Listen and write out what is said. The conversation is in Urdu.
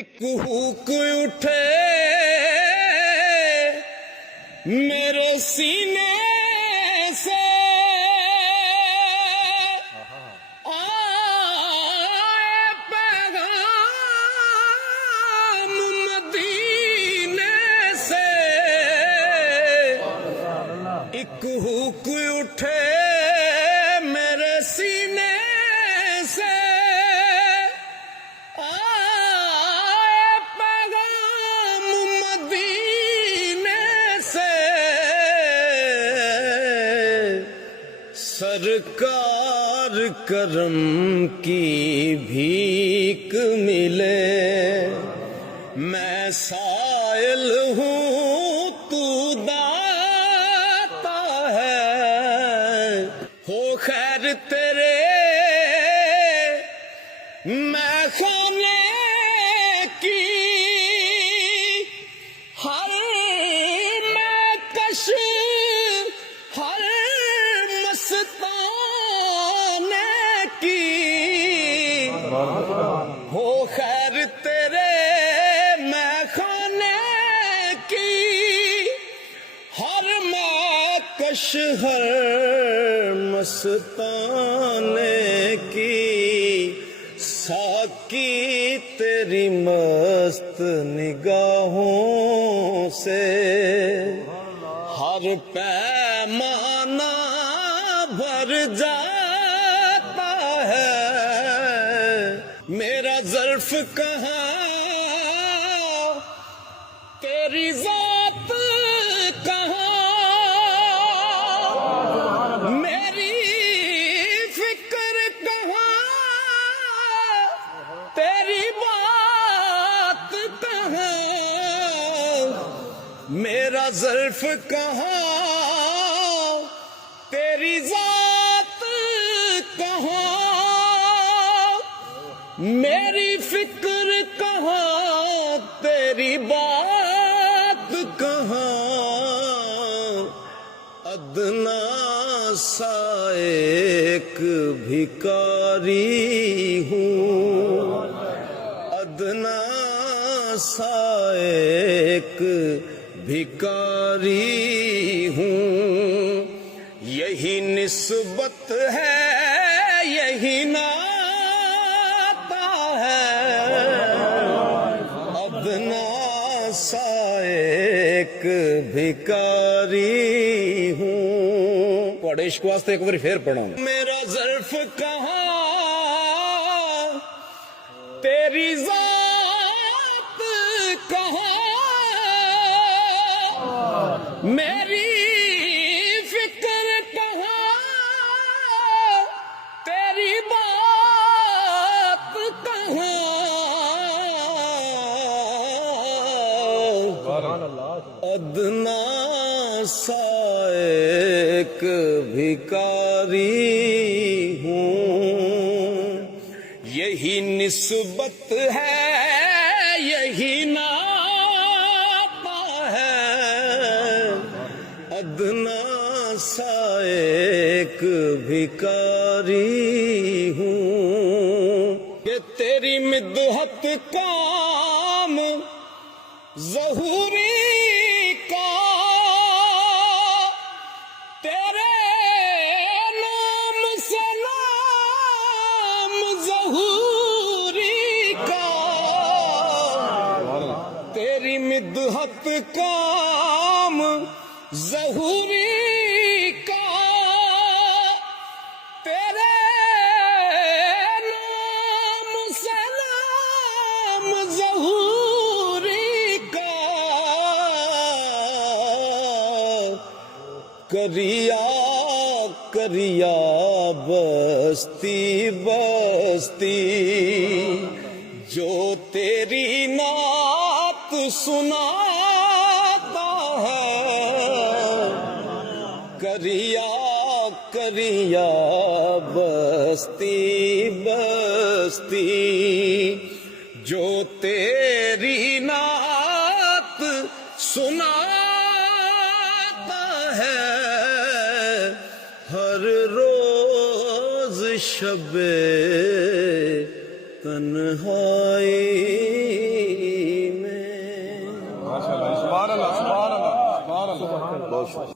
ایک ہوک اٹھے میرے سینے سے آئے پیغام مدینے سے، ایک ہوک اٹھے میرے سینے سے آئے پیغام مدینے سے، سرکار کرم کی بھیک ملے، میں سائل ہوں تو داتا ہے، ہو خیر تیرے میں خانے کی ہر میں کش ہر مستانے کی، ہو خیر تیرے میں خانے کی ہر میں کش ہر مستانے کی، ساقی تیری مست نگاہوں سے ہر پیمانہ بھر جاتا ہے، میرا ظرف کہاں تیری ذات کہاں، میری فکر کہاں تیری بات کہاں، میرا ظرف کہاں تیری ذات کہاں، میری فکر کہاں تیری بات کہاں، ادنا سا ایک بھکاری ہوں، ادنا سا ایک بھکاری ہوں، یہی نسبت ہے یہی ناتا ہے، ادنا سا ایک بھکاری ہوں۔ پڑھے عشق واسطے ایک بار پھر پڑھو، میرا ظرف کہاں تیری ذات کہاں، میری فکر کہاں تیری بات کہاں، ادنا سا ایک بھکاری ہوں، یہی نسبت ہے یہی ناتا ہے، ادنا سا ایک بھکاری ہوں، کہ تیری مدحت کام ظہوری کا، تیرے نام سے نام ظہوری کا، تیری مدحت کام ظہوری کا، تیرے نام سے نام ظہوری کا، کریا کریا بستی بستی جو تیری نعت سناتا ہے، کریا کریا بستی بستی جو تیری نعت سناتا ہے، ہر روز شب تنہائی ماشاء اللہ، سبحان اللہ، سبحان اللہ، سبحان اللہ، بہت شکریہ۔